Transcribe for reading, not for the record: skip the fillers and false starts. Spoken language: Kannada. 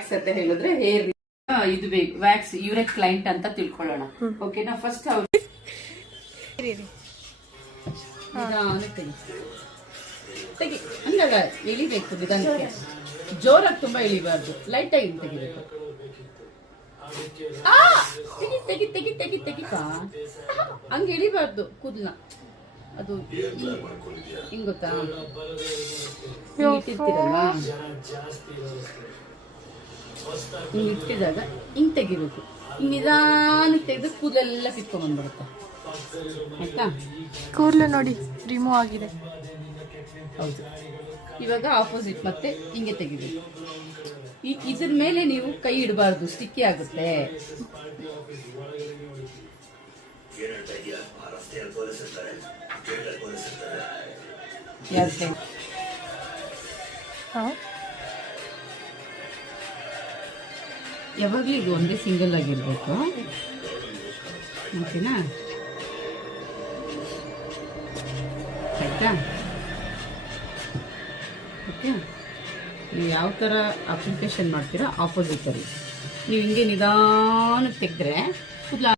ವ್ಯಾಕ್ಸ್ ಅಂತ ಹೇಳಿದ್ರೆ ಹೇರ್ ಇದು ಬೇಕು ವ್ಯಾಕ್ಸ್ ಇವರೇ ಕ್ಲೈಂಟ್ ಅಂತ ತಿಳ್ಕೊಳ್ಳೋಣ. ಓಕೆನಾ? ಫಸ್ಟ್ ಅವ್ರು ತೆಗಿ ಹಂಗಾಗ ಇಳಿಬೇಕು ನಿಧಾನಕ್ಕೆ, ಜೋರಾಗಿ ತುಂಬಾ ಇಳಿಬಾರ್ದು, ಲೈಟ್ ಆಗಿ ತೆಗಿಬೇಕು. ತೆಗಿ ತೆಗಿ ತೆಗಿ ತೆಗಿಪಾ, ಹಂಗೆ ಇಳಿಬಾರ್ದು ಕೂದಲನ್ನ. ಅದು ಹಿಂಗ್ ಗೊತ್ತಾ, ಇಟ್ಟಿರ್ತೀರಲ್ವಾ, ಹಿಂಗ್ ಇಟ್ಟಿದಾಗ ಹಿಂಗ್ ತೆಗಿಬೇಕು. ಹಿಂಗ್ ನಿಧಾನಕ್ಕೆ ತೆಗೆದು ಕೂದಲೆಲ್ಲ ಕಿತ್ಕೊಂಡ್ ಬಂದ್ಬಿಡುತ್ತೆ. ಆಯ್ತಾ? ಕೂದಲು ನೋಡಿ ರಿಮೂವ್ ಆಗಿದೆ. ಹೌದು. ಇವಾಗ ಆಪೋಸಿಟ್ ಮತ್ತೆ ಹಿಂಗೆ ತೆಗಿಬೇಕು. ಇದ್ರ ಮೇಲೆ ನೀವು ಕೈ ಇಡಬಾರ್ದು, ಸ್ಟಿಕ್ಕಿ ಆಗುತ್ತೆ. ಯಾವಾಗಲೂ ಇದು ಒಂದೇ ಸಿಂಗಲ್ ಆಗಿರ್ಬೇಕು. ಓಕೆನಾ? ಆಯ್ತಾ? ಓಕೆ, ನೀವು ಯಾವ ಥರ ಅಪ್ಲಿಕೇಶನ್ ಮಾಡ್ತೀರಾ ಆಪೋಸಿಟ್ ಅಲ್ಲಿ ನೀವು ಹಿಂಗೆ ನಿಧಾನಕ್ಕೆ ತೆಗೆದ್ರೆ ಕೂದಲ